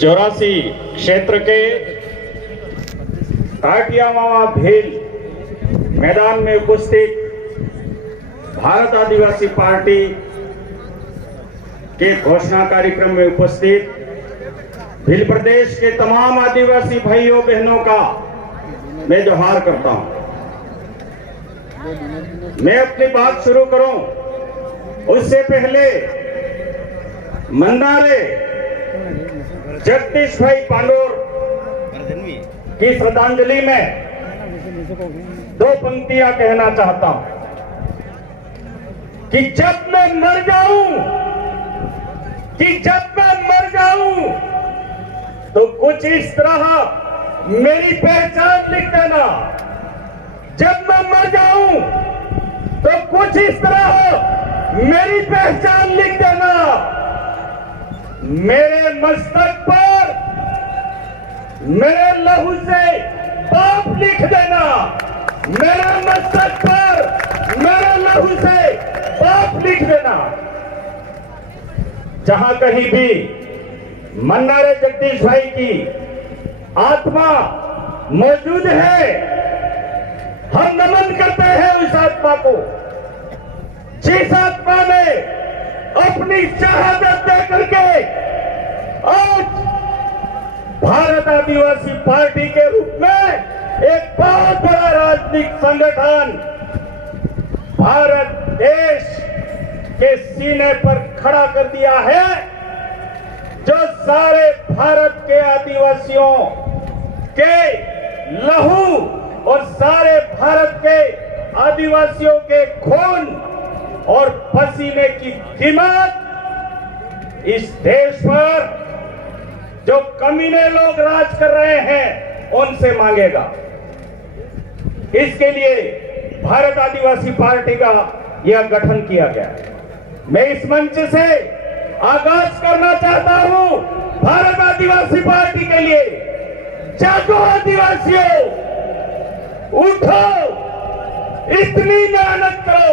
84 क्षेत्र के काटियामावा भेल मैदान में उपस्थित भारत आदिवासी पार्टी के घोषणा कार्यक्रम में उपस्थित भील प्रदेश के तमाम आदिवासी भाइयों बहनों का मैं जोहार करता हूं। मैं अपनी बात शुरू करूं उससे पहले मन्नारे जगदीश भाई पांडोर की श्रद्धांजलि में 2 पंक्तियां कहना चाहता हूं कि जब मैं मर जाऊं तो कुछ इस तरह मेरी पहचान लिख देना। जब मैं मर जाऊं तो कुछ इस तरह मेरी पहचान लिख देना। मेरे मस्तक पर मेरे लहू से पाप लिख देना। मेरे मस्तक पर मेरे लहू से पाप लिख देना। जहां कहीं भी मन्नारे जगदीश भाई की आत्मा मौजूद है, हम नमन करते हैं उस आत्मा को, जिस आत्मा ने अपनी शहादत दे करके आज भारत आदिवासी पार्टी के रूप में एक बहुत बड़ा राजनीतिक संगठन भारत देश के सीने पर खड़ा कर दिया है, जो सारे भारत के आदिवासियों के लहू और सारे भारत के आदिवासियों के खून और पसीने की कीमत इस देश पर जो कमीने लोग राज कर रहे हैं उनसे मांगेगा। इसके लिए भारत आदिवासी पार्टी का यह गठन किया गया है। मैं इस मंच से आगाज करना चाहता हूं भारत आदिवासी पार्टी के लिए, जागो आदिवासियों, उठो, इतनी मेहनत करो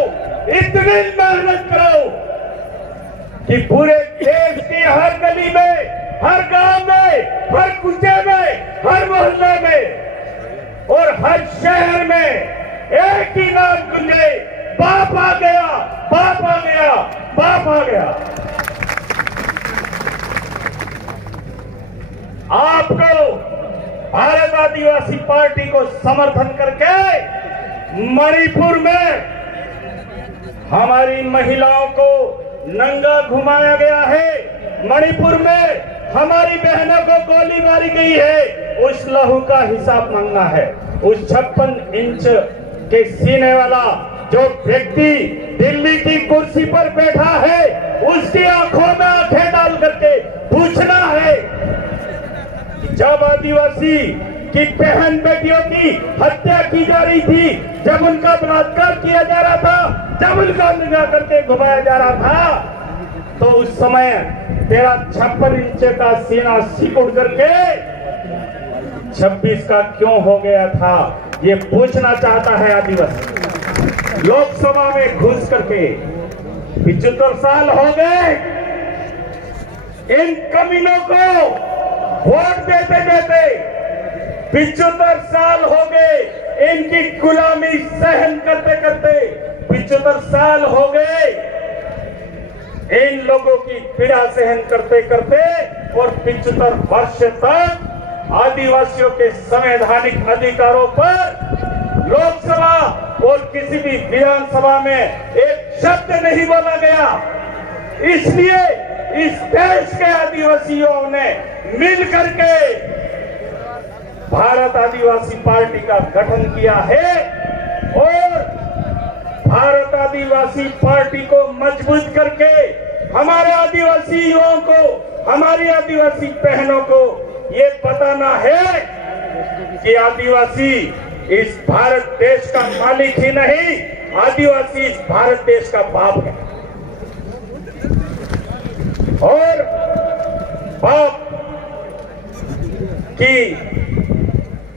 कि पूरे देश की हर गली में, हर गांव में, हर कुचे में, हर मोहल्ले में और हर शहर में एक ही नाम गूंजे, बाप आ गया, बाप आ गया, बाप आ गया। आपको भारत आदिवासी पार्टी को समर्थन करके मणिपुर में हमारी महिलाओं को नंगा घुमाया गया है, मणिपुर में हमारी बहनों को गोली मारी गई है। उस लहू का हिसाब मांगना है। उस 56 इंच के सीने वाला जो व्यक्ति दिल्ली की कुर्सी पर बैठा है, उसकी आंखों में आंखें डाल करके पूछना है, जब आदिवासी की बहन बेटियों की हत्या की जा रही थी, जब उनका बलात्कार किया जा रहा था, जब उनका नंगा करके घुमाया जा रहा था, तो उस समय तेरा 56 इंच का सीना सिकुड़ करके 26 का क्यों हो गया था, ये पूछना चाहता है आदिवासी। लोकसभा में घुस करके 75 साल हो गए इन कमीनों को वोट देते देते, 75 साल हो गए इनकी गुलामी सहन करते करते, 75 साल हो गए इन लोगों की पीड़ा सहन करते करते, और 75 वर्ष तक आदिवासियों के संवैधानिक अधिकारों पर लोकसभा और किसी भी विधानसभा में एक शब्द नहीं बोला गया। इसलिए इस देश के आदिवासियों ने मिल करके भारत आदिवासी पार्टी का गठन किया है और भारत आदिवासी पार्टी को मजबूत करके हमारे आदिवासी युवाओं को, हमारी आदिवासी बहनों को ये बताना है कि आदिवासी इस भारत देश का मालिक ही नहीं, आदिवासी इस भारत देश का बाप है। और बाप की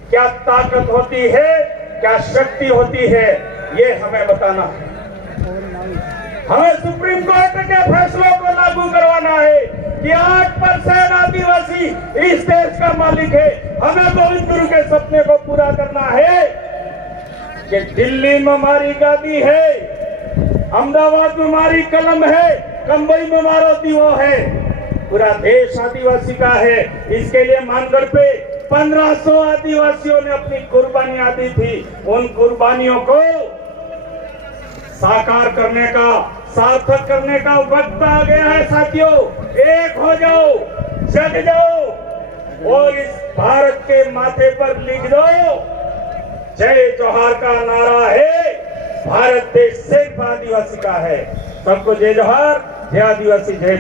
क्या ताकत होती है, क्या शक्ति होती है, ये हमें बताना है। हमें सुप्रीम कोर्ट के फैसलों को लागू करवाना है, कि 8% आदिवासी इस देश का मालिक है। हमें गोविंद गुरु के सपने को पूरा करना है कि दिल्ली में हमारी गादी है, अहमदाबाद में हमारी कलम है, कंबई में हमारा दीवा है। पूरा देश आदिवासी का है। इसके लिए मानगढ़ पे 1500 आदिवासियों ने अपनी कुर्बानियां दी थी। उन कुर्बानियों को साकार करने का, सार्थक करने का वक्त आ गया है साथियों। एक हो जाओ, जग जाओ और इस भारत के माथे पर लिख दो, जय जोहार का नारा है। भारत देश सिर्फ आदिवासी का है। सबको जय जोहार, जय आदिवासी, जय